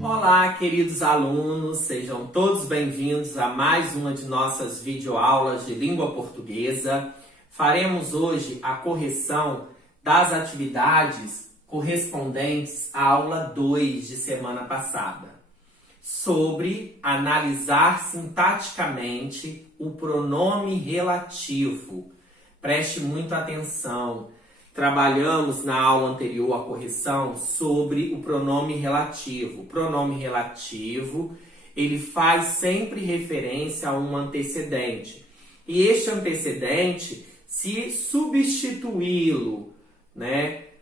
Olá, queridos alunos, sejam todos bem-vindos a mais uma de nossas videoaulas de língua portuguesa. Faremos hoje a correção das atividades correspondentes à aula 2 de semana passada, sobre analisar sintaticamente o pronome relativo. Preste muita atenção. Trabalhamos na aula anterior a correção sobre o pronome relativo. O pronome relativo, ele faz sempre referência a um antecedente. E este antecedente, se substituí-lo,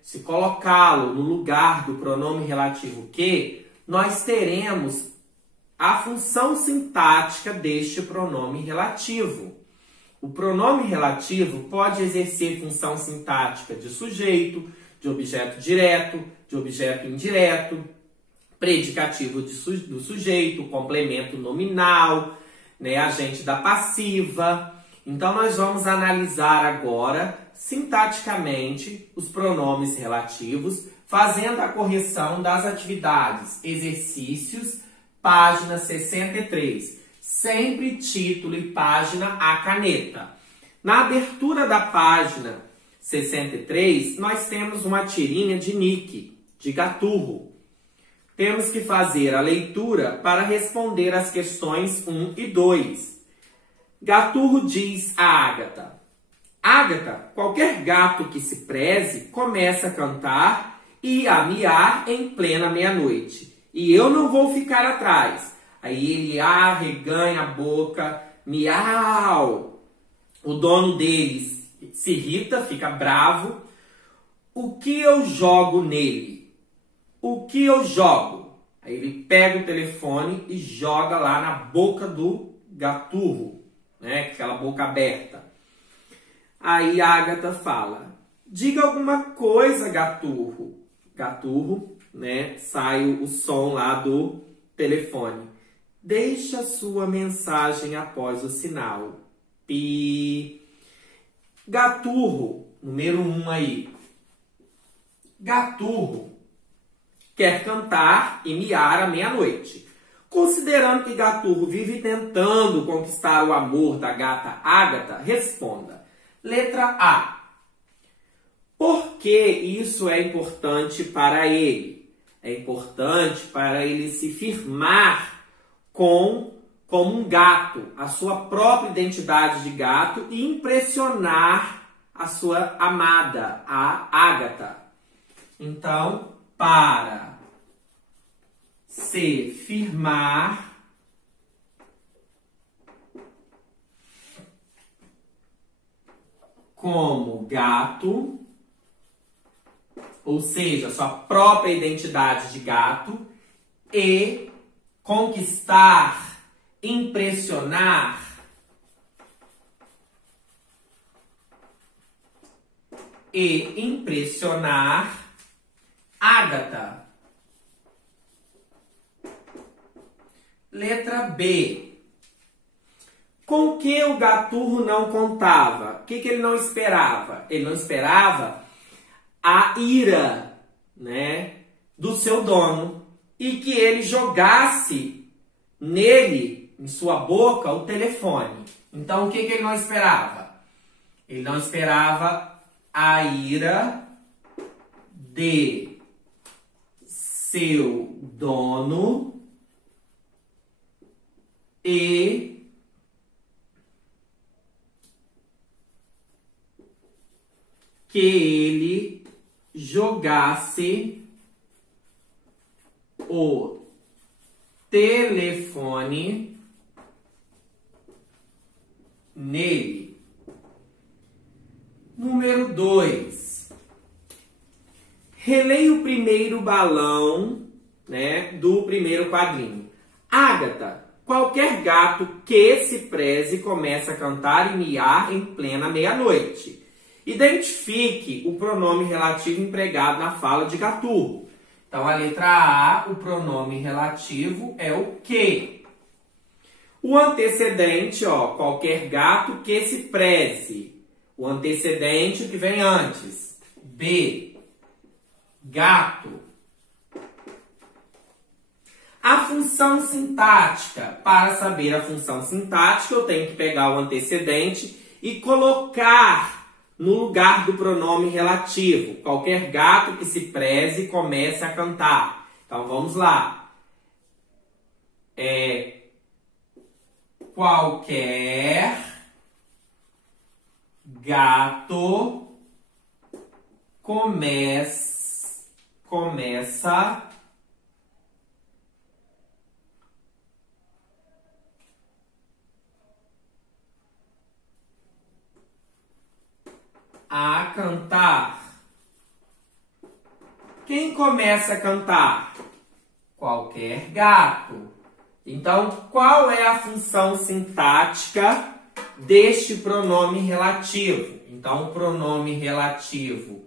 se colocá-lo no lugar do pronome relativo que, nós teremos a função sintática deste pronome relativo. O pronome relativo pode exercer função sintática de sujeito, de objeto direto, de objeto indireto, predicativo do sujeito, complemento nominal, agente da passiva. Então, nós vamos analisar agora, sintaticamente, os pronomes relativos, fazendo a correção das atividades, exercícios, página 63. Sempre título e página à caneta. Na abertura da página 63, nós temos uma tirinha de Nick, de Gaturro. Temos que fazer a leitura para responder as questões 1 e 2. Gaturro diz a Ágata: Ágata, qualquer gato que se preze começa a cantar e a miar em plena meia-noite. E eu não vou ficar atrás. Aí ele arreganha a boca, miau. O dono deles se irrita, fica bravo. O que eu jogo nele? O que eu jogo? Aí ele pega o telefone e joga lá na boca do Gaturro, aquela boca aberta. Aí a Ágata fala: diga alguma coisa, Gaturro. Gaturro, sai o som lá do telefone. Deixa sua mensagem após o sinal. Pi. Gaturro, número 1 aí. Gaturro quer cantar e miar à meia-noite. Considerando que Gaturro vive tentando conquistar o amor da gata Ágata, responda. Letra A. Por que isso é importante para ele? É importante para ele se firmar como um gato, a sua própria identidade de gato e impressionar a sua amada, a Ágata. Então, para se firmar como gato, ou seja, sua própria identidade de gato, e conquistar, impressionar Ágata. Letra B. Com que o Gaturro não contava? O que ele não esperava? Ele não esperava a ira, do seu dono e que ele jogasse nele, em sua boca, o telefone. Então, o que ele não esperava? Ele não esperava a ira de seu dono e que ele jogasse o telefone nele. Número 2. Releia o primeiro balão, do primeiro quadrinho. Ágata, qualquer gato que se preze começa a cantar e miar em plena meia-noite. Identifique o pronome relativo empregado na fala de Gaturro. Então, a letra A, o pronome relativo é o que. O antecedente, qualquer gato que se preze. o antecedente que vem antes. B, gato. A função sintática. Para saber a função sintática, eu tenho que pegar o antecedente e colocar no lugar do pronome relativo. Qualquer gato que se preze comece a cantar. Então, vamos lá. Qualquer gato começa a cantar. Quem começa a cantar? Qualquer gato. Então, qual é a função sintática deste pronome relativo? Então, o pronome relativo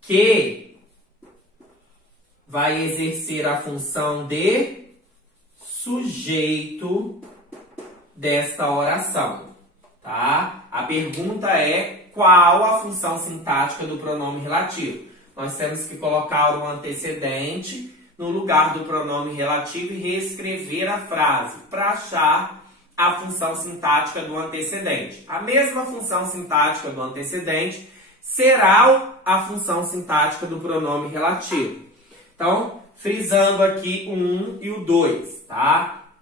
que vai exercer a função de sujeito desta oração, tá? A pergunta é: qual a função sintática do pronome relativo? Nós temos que colocar o antecedente no lugar do pronome relativo e reescrever a frase para achar a função sintática do antecedente. A mesma função sintática do antecedente será a função sintática do pronome relativo. Então, frisando aqui o 1 e o 2, tá?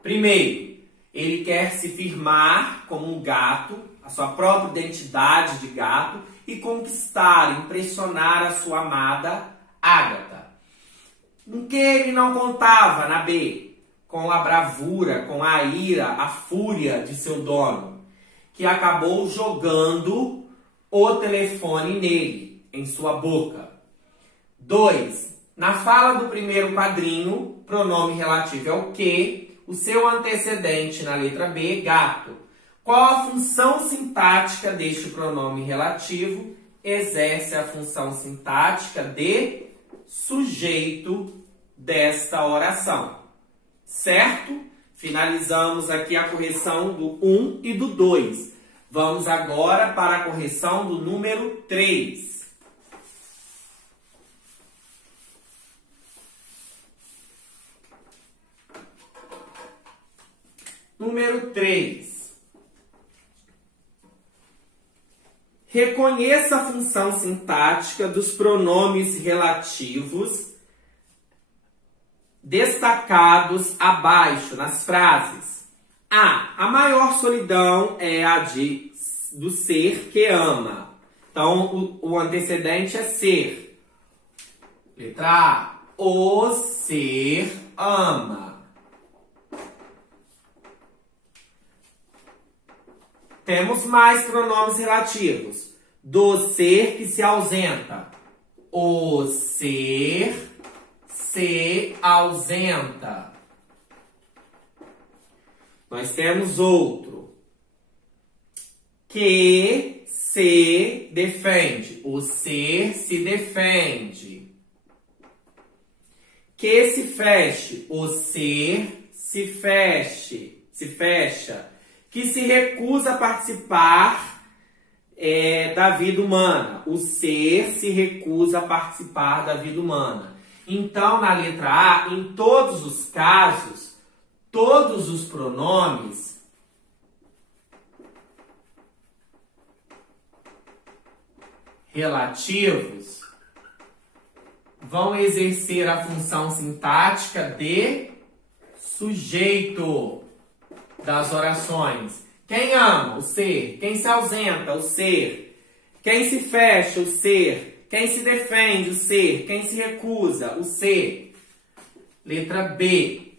Primeiro, ele quer se firmar como um gato, a sua própria identidade de gato, e conquistar, impressionar a sua amada Ágata. Com que ele não contava na B? Com a bravura, com a ira, a fúria de seu dono, que acabou jogando o telefone nele, em sua boca. 2. Na fala do primeiro quadrinho, pronome relativo é o que, o seu antecedente na letra B, gato. Qual a função sintática deste pronome relativo? Exerce a função sintática de sujeito desta oração. Certo? Finalizamos aqui a correção do 1 e do 2. Vamos agora para a correção do número 3. Número 3. Reconheça a função sintática dos pronomes relativos destacados abaixo nas frases. A maior solidão é a do ser que ama. Então, o antecedente é ser. Letra A. O ser ama. Temos mais pronomes relativos. Do ser que se ausenta. O ser se ausenta. Nós temos outro. Que se defende. O ser se defende. Que se feche. O ser se feche. Se fecha. Que se recusa a participar da vida humana. O ser se recusa a participar da vida humana. Então, na letra A, em todos os casos, todos os pronomes relativos vão exercer a função sintática de sujeito das orações. Quem ama? O ser. Quem se ausenta? O ser. Quem se fecha? O ser. Quem se defende? O ser. Quem se recusa? O ser. Letra B.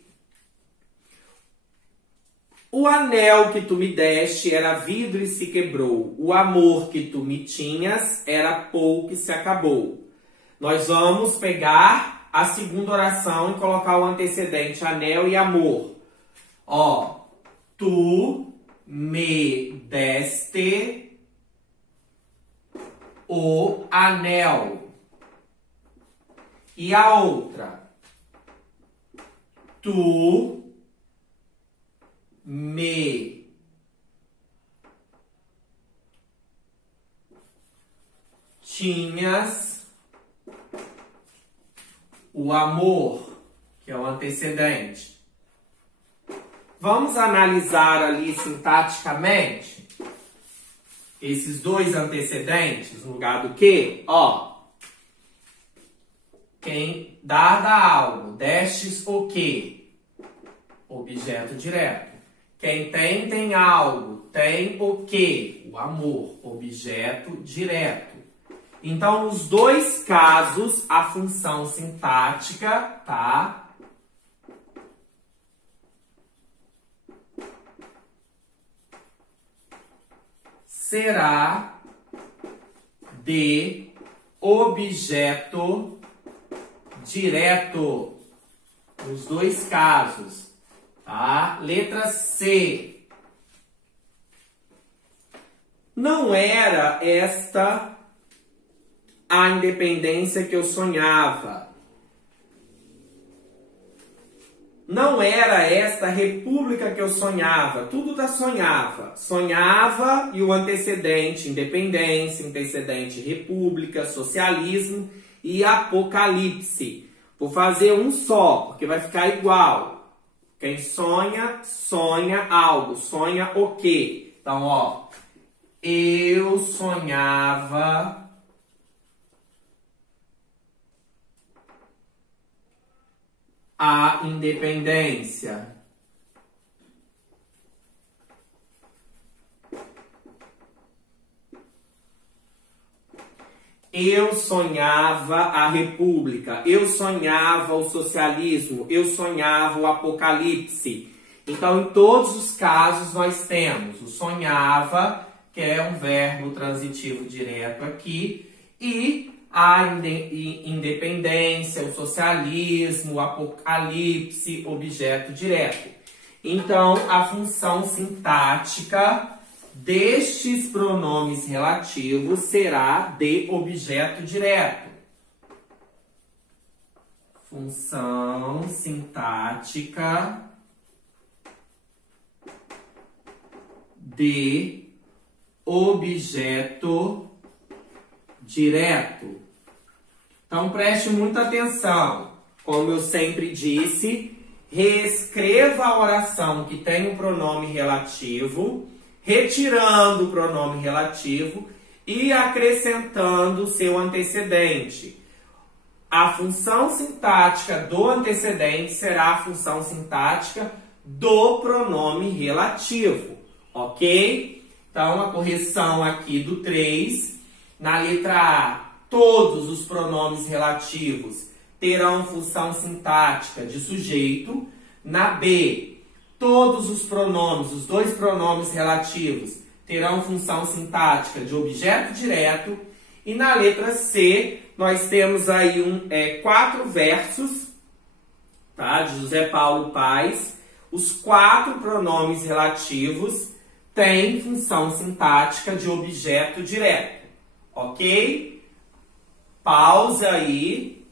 O anel que tu me deste era vidro e se quebrou. O amor que tu me tinhas era pouco e se acabou. Nós vamos pegar a segunda oração e colocar o antecedente anel e amor. Ó. Tu me deste o anel. E a outra. Tu me tinhas o amor, que é o antecedente. Vamos analisar ali sintaticamente esses dois antecedentes no lugar do que? Ó, quem dá algo, destes o que? Objeto direto. Quem tem algo, tem o que? O amor, objeto direto. Então, nos dois casos, a função sintática, tá? Será de objeto direto. Nos dois casos, tá? Letra C. Não era esta a independência que eu sonhava. Não era esta a república que eu sonhava. Tudo tá sonhava. Sonhava e o antecedente, independência, antecedente, república, socialismo e apocalipse. Vou fazer um só, porque vai ficar igual. Quem sonha, sonha algo. Sonha o quê? Então, ó. Eu sonhava a independência. Eu sonhava a república. Eu sonhava o socialismo. Eu sonhava o apocalipse. Então, em todos os casos, nós temos o sonhava, que é um verbo transitivo direto aqui, e a independência, o socialismo, o apocalipse, objeto direto. Então, a função sintática destes pronomes relativos será de objeto direto. Função sintática de objeto direto. Então, preste muita atenção. Como eu sempre disse, reescreva a oração que tem um pronome relativo, retirando o pronome relativo e acrescentando o seu antecedente. A função sintática do antecedente será a função sintática do pronome relativo, ok? Então, a correção aqui do 3, na letra A, todos os pronomes relativos terão função sintática de sujeito. Na B, todos os pronomes, os dois pronomes relativos, terão função sintática de objeto direto. E na letra C, nós temos aí 4 versos, tá, de José Paulo Paes. Os 4 pronomes relativos têm função sintática de objeto direto, ok? Pausa aí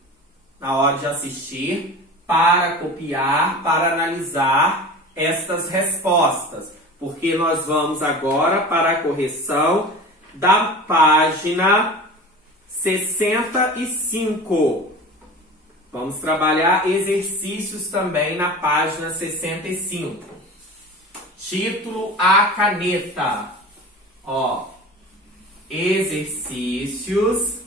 na hora de assistir para copiar, para analisar estas respostas, porque nós vamos agora para a correção da página 65. Vamos trabalhar exercícios também na página 65. Título A caneta. Ó, exercícios.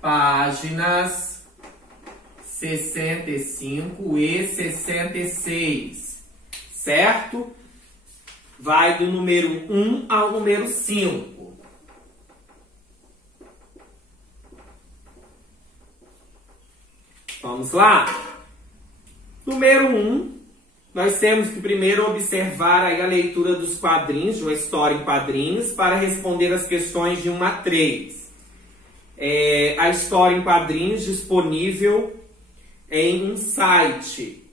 Páginas 65 e 66, certo? Vai do número 1 ao número 5. Vamos lá? Número 1, nós temos que primeiro observar aí a leitura dos quadrinhos, de uma história em quadrinhos, para responder as questões de 1 a 3. A história em quadrinhos disponível em um site.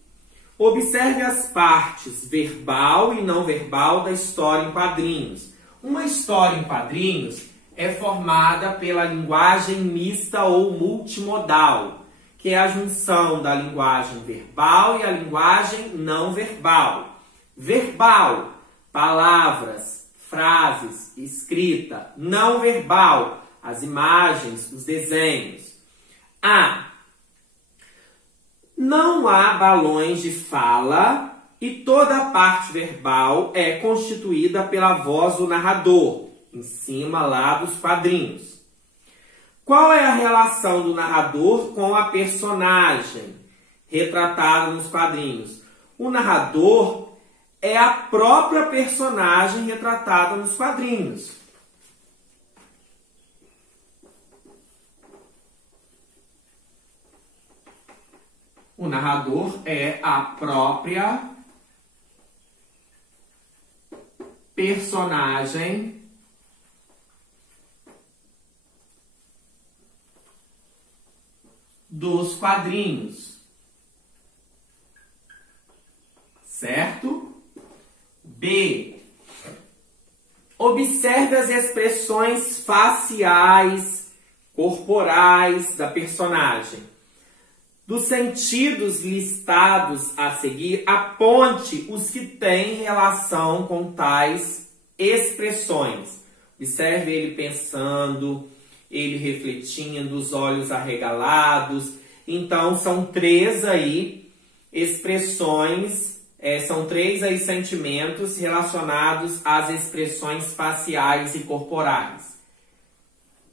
Observe as partes verbal e não verbal da história em quadrinhos. Uma história em quadrinhos é formada pela linguagem mista ou multimodal, que é a junção da linguagem verbal e a linguagem não verbal. Verbal, palavras, frases, escrita. Não verbal, as imagens, os desenhos. A. Não há balões de fala e toda a parte verbal é constituída pela voz do narrador, em cima lá dos quadrinhos. Qual é a relação do narrador com a personagem retratada nos quadrinhos? O narrador é a própria personagem retratada nos quadrinhos. O narrador é a própria personagem dos quadrinhos, certo? B. Observe as expressões faciais, corporais da personagem. Dos sentidos listados a seguir, aponte os que têm relação com tais expressões. Observe ele pensando, ele refletindo, os olhos arregalados. Então, são 3 aí expressões, são 3 aí sentimentos relacionados às expressões faciais e corporais.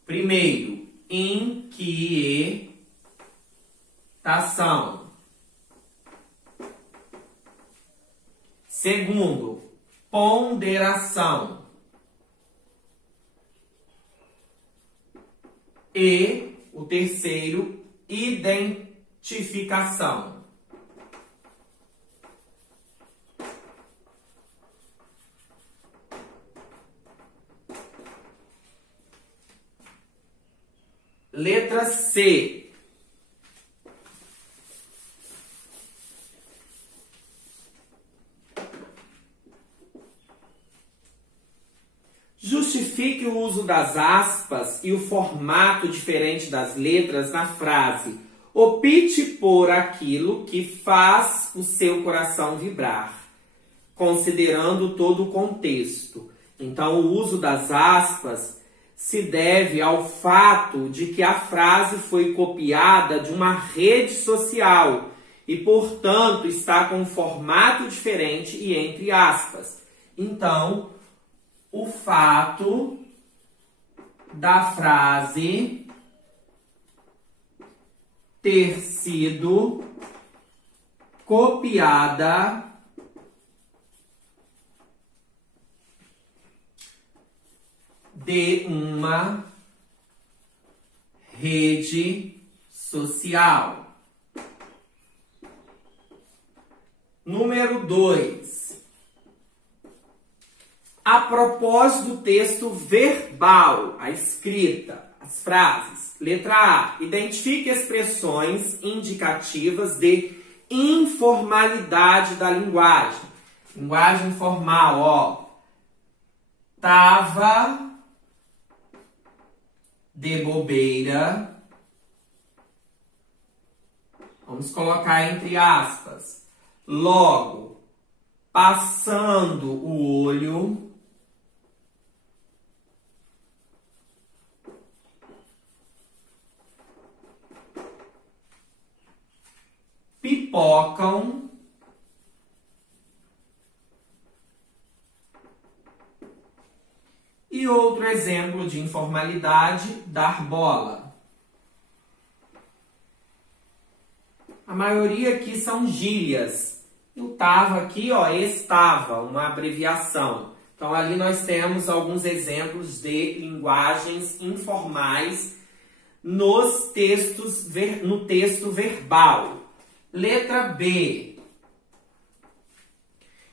Primeiro, inquietação. Segundo, ponderação. E o terceiro, identificação. Letra C. Justifique o uso das aspas e o formato diferente das letras na frase. Opte por aquilo que faz o seu coração vibrar, considerando todo o contexto. Então, o uso das aspas se deve ao fato de que a frase foi copiada de uma rede social e, portanto, está com um formato diferente e entre aspas. Então, o fato da frase ter sido copiada de uma rede social. Número 2. A propósito do texto verbal, a escrita, as frases. Letra A. Identifique expressões indicativas de informalidade da linguagem. Linguagem formal, ó. Tava de bobeira. Vamos colocar entre aspas. Logo, passando o olho. Pipocam. E outro exemplo de informalidade, dar bola. A maioria aqui são gírias. Eu tava aqui, ó, estava, uma abreviação. Então, ali nós temos alguns exemplos de linguagens informais no texto verbal. Letra B.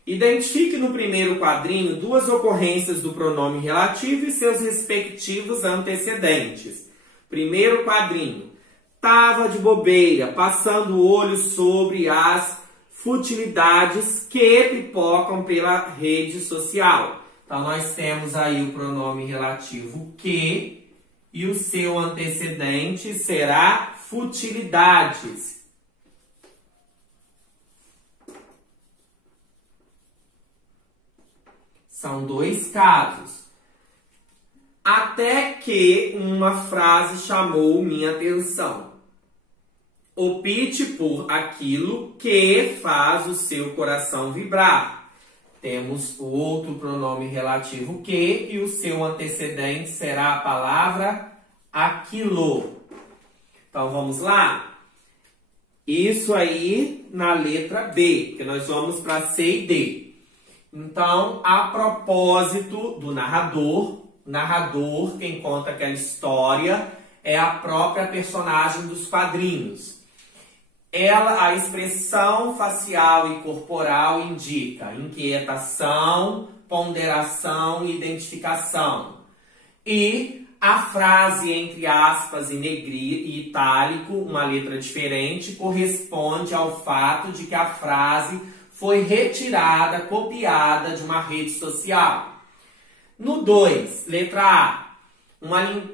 Identifique no primeiro quadrinho 2 ocorrências do pronome relativo e seus respectivos antecedentes. Primeiro quadrinho. Tava de bobeira, passando o olho sobre as futilidades que pipocam pela rede social. Então, nós temos aí o pronome relativo que e o seu antecedente será futilidades. São dois casos. Até que uma frase chamou minha atenção. Opte por aquilo que faz o seu coração vibrar. Temos o outro pronome relativo que e o seu antecedente será a palavra aquilo. Então vamos lá? Isso aí na letra B, que nós vamos para C e D. Então, a propósito do narrador, quem conta aquela história, é a própria personagem dos quadrinhos. A expressão facial e corporal indica inquietação, ponderação e identificação. E a frase entre aspas e itálico, uma letra diferente, corresponde ao fato de que a frase foi retirada, copiada de uma rede social. No 2, letra A,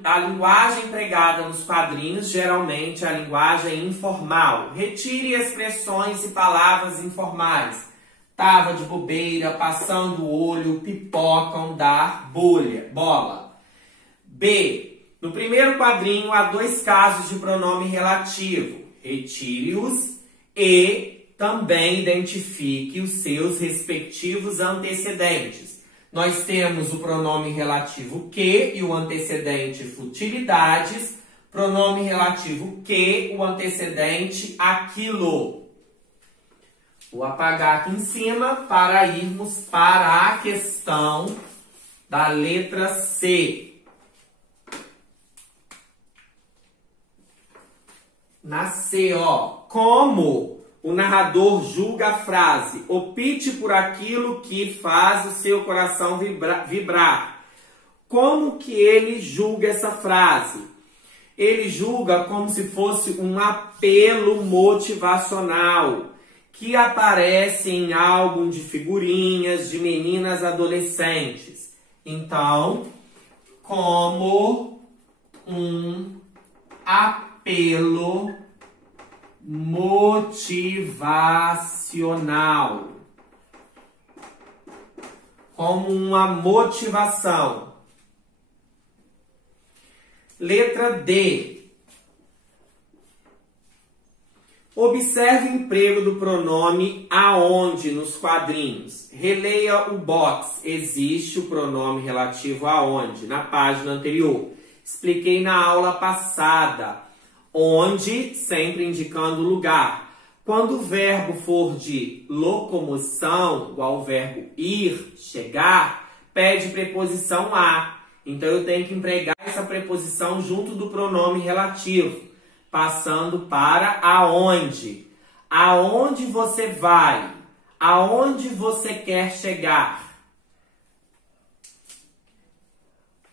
a linguagem empregada nos quadrinhos geralmente é a linguagem informal. Retire expressões e palavras informais. Tava de bobeira, passando o olho, pipocam, dar bola. B, no primeiro quadrinho há dois casos de pronome relativo. Retire-os e também identifique os seus respectivos antecedentes. Nós temos o pronome relativo que e o antecedente futilidades, pronome relativo que, o antecedente aquilo. Vou apagar aqui em cima para irmos para a questão da letra C. Na C, como o narrador julga a frase, opte por aquilo que faz o seu coração vibrar. Como que ele julga essa frase? Ele julga como se fosse um apelo motivacional, que aparece em álbum de figurinhas de meninas adolescentes. Então, como um apelo motivacional, como uma motivação. Letra D. Observe o emprego do pronome aonde nos quadrinhos. Releia o box. Existe o pronome relativo aonde na página anterior. Expliquei na aula passada. Onde, sempre indicando o lugar. Quando o verbo for de locomoção, igual o verbo ir, chegar, pede preposição a. Então, eu tenho que empregar essa preposição junto do pronome relativo, passando para aonde. Aonde você vai? Aonde você quer chegar?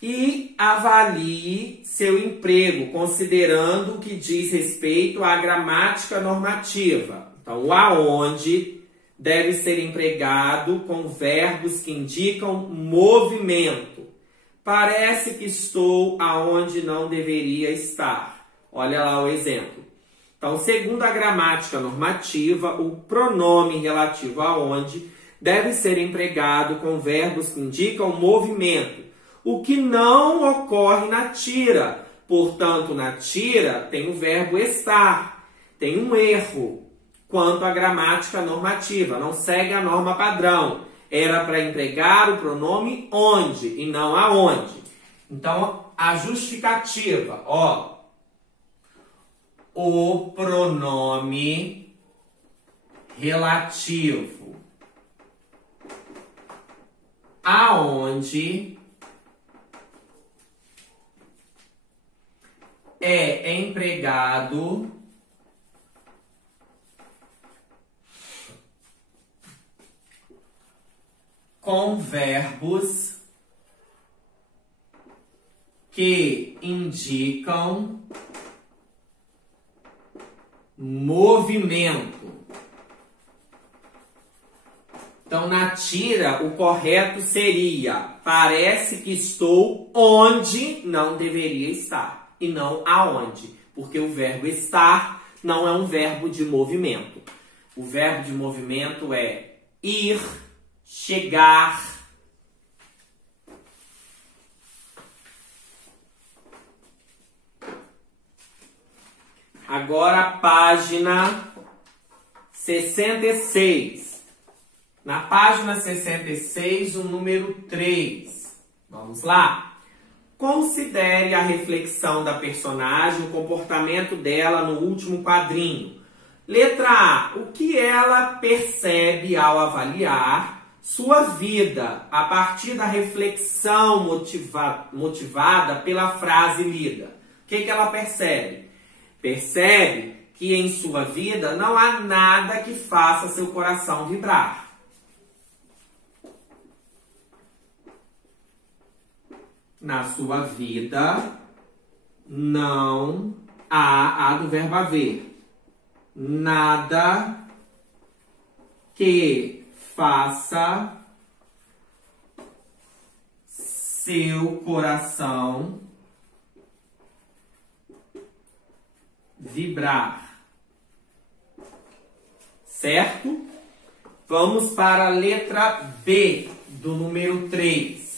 E avalie seu emprego, considerando o que diz respeito à gramática normativa. Então, o aonde deve ser empregado com verbos que indicam movimento. Parece que estou aonde não deveria estar. Olha lá o exemplo. Então, segundo a gramática normativa, o pronome relativo aonde deve ser empregado com verbos que indicam movimento. O que não ocorre na tira. Portanto, na tira tem o verbo estar. Tem um erro quanto à gramática normativa. Não segue a norma padrão. Era para empregar o pronome onde e não aonde. Então, a justificativa, o pronome relativo aonde é empregado com verbos que indicam movimento. Então, na tira, o correto seria: parece que estou onde não deveria estar, e não aonde. porque o verbo estar não é um verbo de movimento. O verbo de movimento é ir, chegar. Agora a página 66. Na página 66, o número 3. Vamos lá? Considere a reflexão da personagem, o comportamento dela no último quadrinho. Letra A. O que ela percebe ao avaliar sua vida a partir da reflexão motivada pela frase lida? O que ela percebe? Percebe que em sua vida não há nada que faça seu coração vibrar. Na sua vida não há do verbo haver. Nada que faça seu coração vibrar. Certo? Vamos para a letra B do número 3.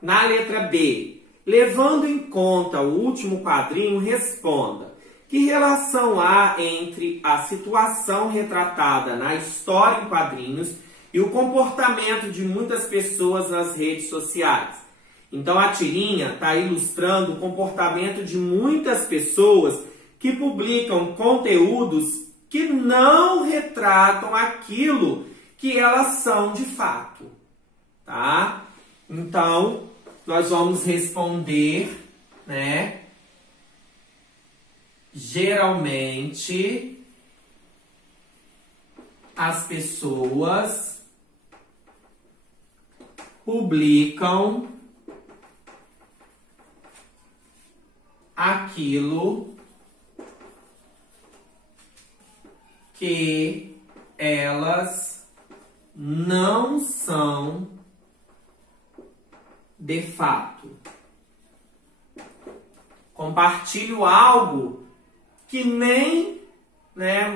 Na letra B, levando em conta o último quadrinho, responda: que relação há entre a situação retratada na história em quadrinhos e o comportamento de muitas pessoas nas redes sociais? Então a tirinha está ilustrando o comportamento de muitas pessoas que publicam conteúdos que não retratam aquilo que elas são de fato, tá? Então, nós vamos responder, né? Geralmente, as pessoas publicam aquilo que elas não são de fato. Compartilho algo que nem,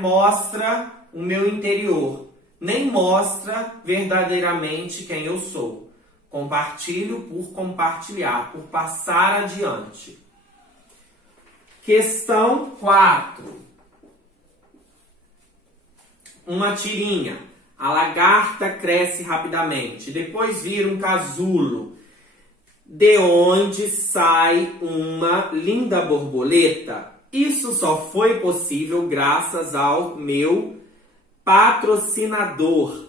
mostra o meu interior, nem mostra verdadeiramente quem eu sou. Compartilho por compartilhar, por passar adiante. Questão 4. Uma tirinha. A lagarta cresce rapidamente. Depois vira um casulo, de onde sai uma linda borboleta. Isso só foi possível graças ao meu patrocinador.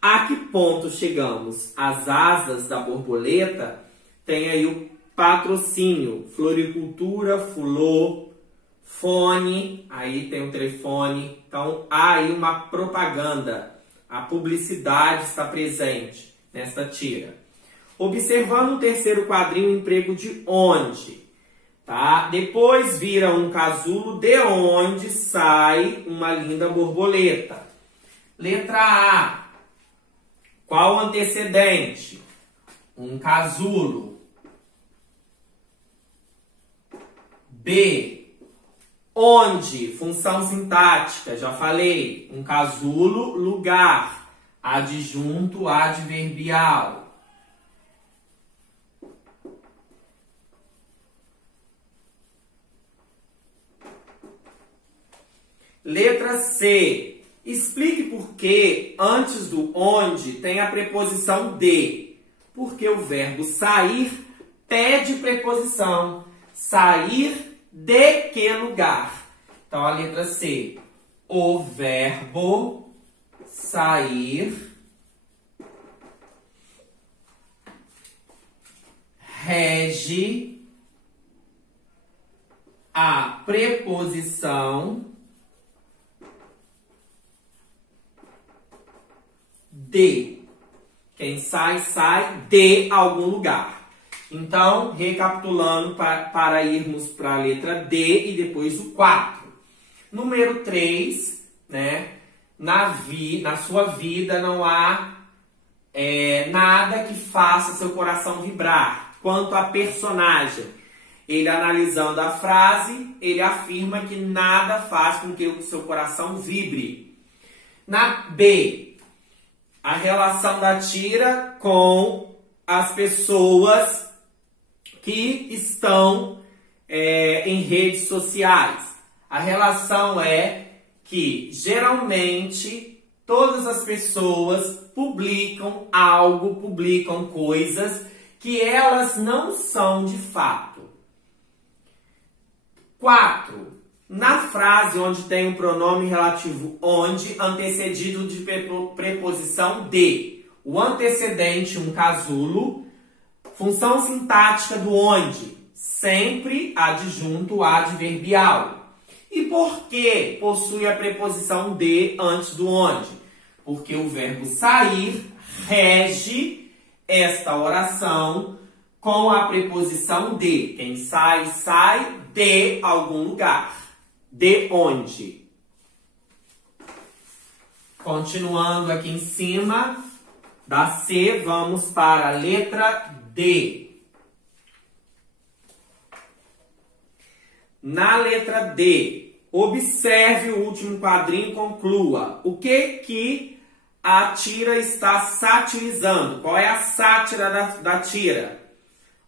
A que ponto chegamos? As asas da borboleta tem aí o patrocínio. Floricultura, Fulô, fone, aí tem o telefone. Então, há aí uma propaganda. A publicidade está presente nesta tira. Observando o terceiro quadrinho, o emprego de onde? Tá? Depois vira um casulo, de onde sai uma linda borboleta. Letra A. Qual o antecedente? Um casulo. B. Onde? Função sintática, já falei. Um casulo, lugar. Adjunto adverbial. Letra C. Explique por que antes do onde tem a preposição de. Porque o verbo sair pede preposição. Sair de que lugar? Então a letra C. O verbo sair rege a preposição de. Quem sai, sai de algum lugar. Então, recapitulando para irmos para a letra D e depois o 4. Número 3, né? Na sua vida não há nada que faça seu coração vibrar. Quanto à personagem, Ele, analisando a frase, ele afirma que nada faz com que o seu coração vibre. Na B, a relação da tira com as pessoas que estão em redes sociais. A relação é que, geralmente, todas as pessoas publicam algo, publicam coisas que elas não são de fato. 4. Na frase onde tem o pronome relativo onde, antecedido de preposição de. O antecedente, um casulo. Função sintática do onde. Sempre adjunto adverbial. E por que possui a preposição de antes do onde? Porque o verbo sair rege esta oração com a preposição de. Quem sai, sai de algum lugar. De onde? Continuando aqui em cima da C, vamos para a letra D. Na letra D, observe o último quadrinho e conclua. O que a tira está satirizando? Qual é a sátira da tira?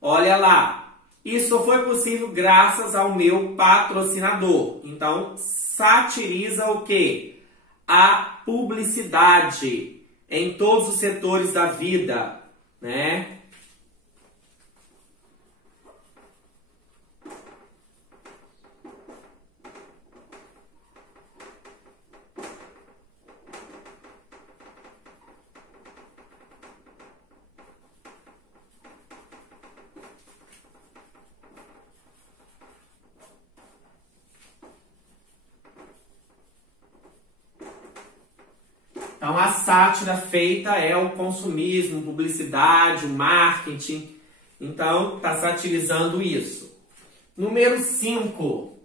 Olha lá. Isso só foi possível graças ao meu patrocinador. Então, satiriza o quê? A publicidade em todos os setores da vida, né? Então, a sátira feita é o consumismo, publicidade, o marketing. Então, está satirizando isso. Número 5.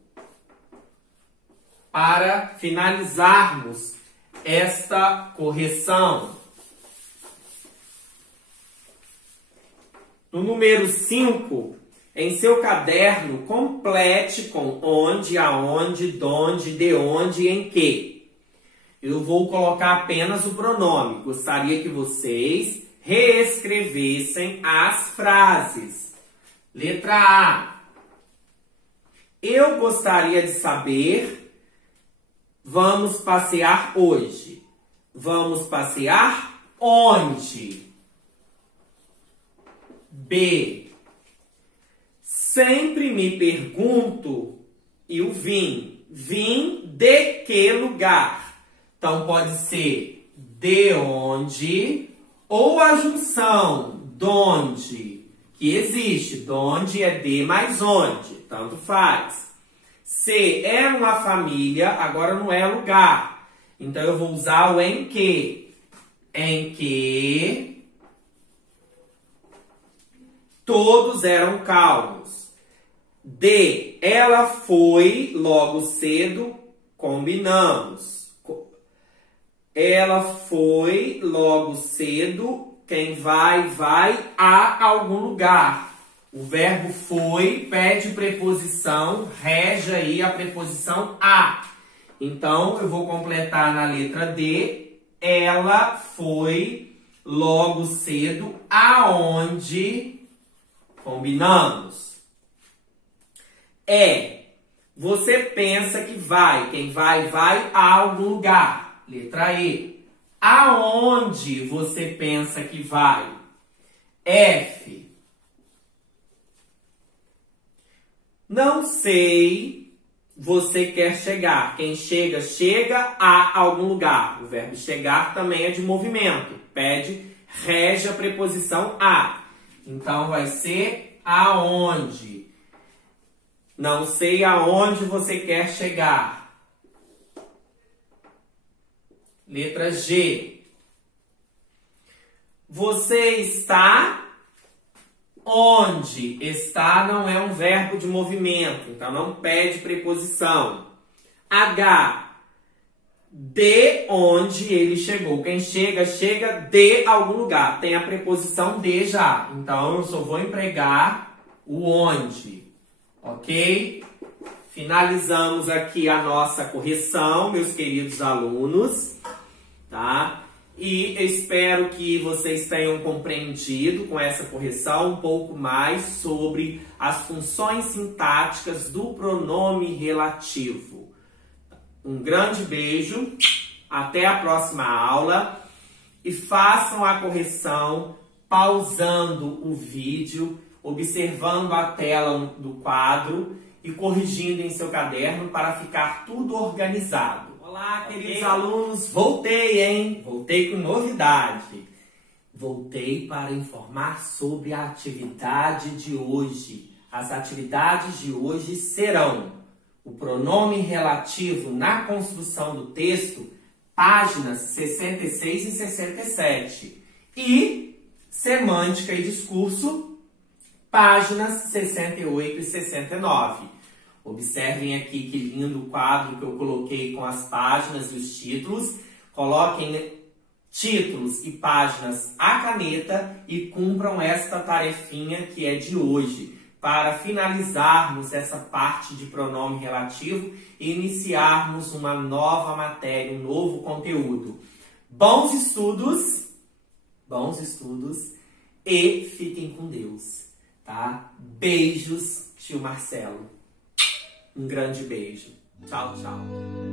Para finalizarmos esta correção. No número 5, em seu caderno, complete com onde, aonde, donde, de onde e em que. Eu vou colocar apenas o pronome. Gostaria que vocês reescrevessem as frases. Letra A. Eu gostaria de saber. Vamos passear hoje. Vamos passear onde? B. Sempre me pergunto e o vim. Vim de que lugar? Então, pode ser de onde ou a junção donde, que existe. Donde é de mais onde, tanto faz. Se é uma família, agora não é lugar. Então, eu vou usar o em que. Em que todos eram calmos. De ela foi logo cedo, combinamos. Ela foi logo cedo, quem vai, vai a algum lugar. O verbo foi pede preposição, rege aí a preposição a. Então, eu vou completar na letra D. Ela foi logo cedo aonde combinamos. Você pensa que vai, quem vai, vai a algum lugar. Letra E. Aonde você pensa que vai? F. Não sei, você quer chegar. Quem chega, chega a algum lugar. O verbo chegar também é de movimento. Pede, rege a preposição a. Então, vai ser aonde. Não sei aonde você quer chegar. Letra G. Você está onde? Está não é um verbo de movimento, então não pede preposição. H. De onde ele chegou. Quem chega, chega de algum lugar. Tem a preposição de já. Então, eu só vou empregar o onde. ok? Finalizamos aqui a nossa correção, meus queridos alunos, tá? E espero que vocês tenham compreendido com essa correção um pouco mais sobre as funções sintáticas do pronome relativo. Um grande beijo, até a próxima aula e façam a correção pausando o vídeo, observando a tela do quadro e corrigindo em seu caderno para ficar tudo organizado. Olá, queridos alunos, voltei, hein? Voltei com novidade. Voltei para informar sobre a atividade de hoje. As atividades de hoje serão o pronome relativo na construção do texto, páginas 66 e 67, e semântica e discurso, páginas 68 e 69. Observem aqui que lindo quadro que eu coloquei com as páginas e os títulos. Coloquem títulos e páginas à caneta e cumpram esta tarefinha que é de hoje, para finalizarmos essa parte de pronome relativo e iniciarmos uma nova matéria, um novo conteúdo. Bons estudos e fiquem com Deus, tá? Beijos, tio Marcelo. Um grande beijo. Tchau, tchau.